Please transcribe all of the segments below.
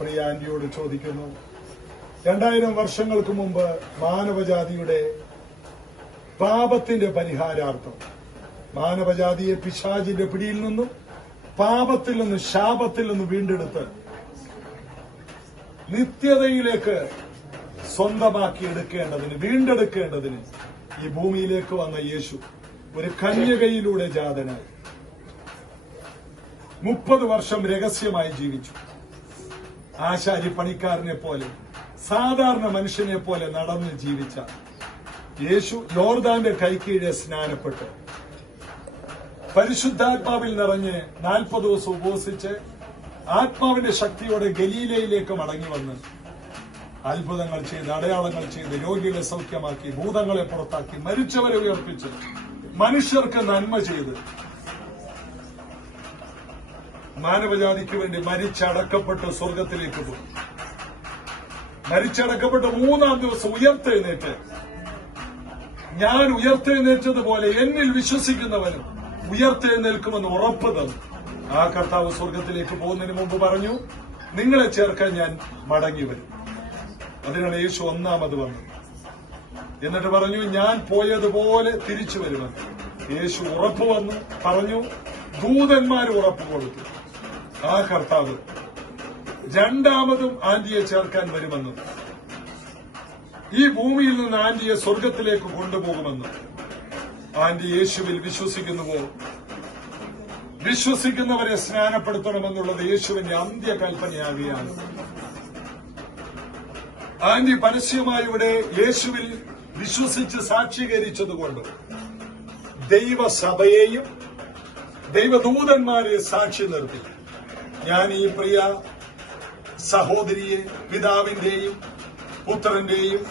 പ്രിയ ആന്റിയോട് ചോദിക്കുന്നു, 2000 വർഷങ്ങൾക്ക് മുമ്പ് മാനവജാതിയുടെ പാപത്തിന്റെ പരിഹാരാർത്ഥം മാനവജാതിയെ പിശാചിന്റെ പിടിയിൽ നിന്നും പാപത്തിൽ നിന്നും ശാപത്തിൽ നിന്നും നിത്യതയിലേക്ക് സ്വന്തമാക്കി വീണ്ടെടുക്കേണ്ടതിന് ഈ ഭൂമിയിലേക്ക് വന്ന യേശു ഒരു കന്യകയിലൂടെ ജാതനായി 30 വർഷം രഹസ്യമായി ജീവിച്ചു. ആശാരി പണിക്കാരനെ പോലെ സാധാരണ മനുഷ്യനെ പോലെ നടന്ന് ജീവിച്ച യേശു യോർദാന്റെ കൈക്കീഴെ സ്നാനപ്പെട്ട് പരിശുദ്ധാത്മാവിൽ നിറഞ്ഞ് 40 ദിവസം ഉപവസിച്ച് ആത്മാവിന്റെ ശക്തിയോടെ ഗലീലയിലേക്ക് മടങ്ങി വന്ന് അത്ഭുതങ്ങൾ ചെയ്ത് അടയാളങ്ങൾ ചെയ്ത് രോഗികളെ സൗഖ്യമാക്കി ഭൂതങ്ങളെ പുറത്താക്കി മരിച്ചവരെ ഉയർപ്പിച്ച് മനുഷ്യർക്ക് നന്മ ചെയ്ത് മാനവജാതിക്ക് വേണ്ടി മരിച്ചടക്കപ്പെട്ട് സ്വർഗത്തിലേക്ക് പോയി. മരിച്ചടക്കപ്പെട്ട് 3-ാം ദിവസം ഉയർത്തെഴുന്നേറ്റ്, ഞാൻ ഉയർത്തെഴുന്നേറ്റതുപോലെ എന്നിൽ വിശ്വസിക്കുന്നവനും ഉയർത്തെഴുന്നേൽക്കുമെന്ന് ഉറപ്പ് തന്നു. ആ കർത്താവ് സ്വർഗത്തിലേക്ക് പോകുന്നതിന് മുമ്പ് പറഞ്ഞു, നിങ്ങളെ ചേർക്കാൻ ഞാൻ മടങ്ങി വരും. അതിനാണ് യേശു 1-ാമത് വന്നത്. എന്നിട്ട് പറഞ്ഞു, ഞാൻ പോയതുപോലെ തിരിച്ചു വരുമെന്ന്. യേശു ഉറപ്പ്വന്നു പറഞ്ഞു, ദൂതന്മാര് ഉറപ്പ് കൊടുത്തു. ആ കർത്താവ് 2-ാമതും ആന്റിയെ ചേർക്കാൻ വരുമെന്നും ഈ ഭൂമിയിൽ നിന്ന് ആന്റിയെ സ്വർഗത്തിലേക്ക് കൊണ്ടുപോകുമെന്നും. ആന്റി യേശുവിൽ വിശ്വസിക്കുന്നവരെ സ്നാനപ്പെടുത്തണമെന്നുള്ളത് യേശുവിന്റെ അന്ത്യകൽപ്പനയാകുകയാണ്. ആന്റി പരസ്യമായി ഇവിടെ യേശുവിൽ വിശ്വസിച്ച് സാക്ഷീകരിച്ചതുകൊണ്ട് ദൈവസഭയെയും ദൈവദൂതന്മാരെ സാക്ഷി നിർത്തി. ഞാൻ ഈ പ്രിയ സഹോദരിയെ പിതാവിന്റെയും പുത്രന്റെയും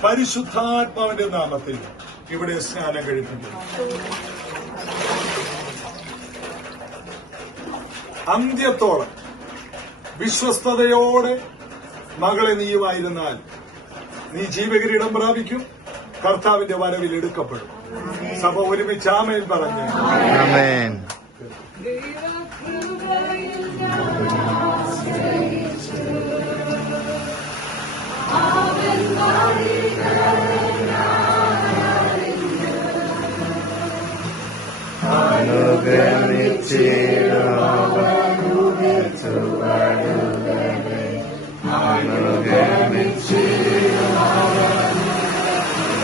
പരിശുദ്ധാത്മാവിന്റെ നാമത്തിൽ ഇവിടെ സ്നാനം കഴിപ്പിക്കുന്നു. അന്ത്യത്തോളം വിശ്വസ്തയോടെ മകളെ നീയുമായിരുന്നാൽ നീ ജീവകിരീടം പ്രാപിക്കും, കർത്താവിന്റെ വരവിൽ എടുക്കപ്പെടും. സഭ ഒരുമിച്ച് ആമേൻ പറഞ്ഞു. ആമേൻ. അനുഗ്രഹിച്ചിടുവാൻ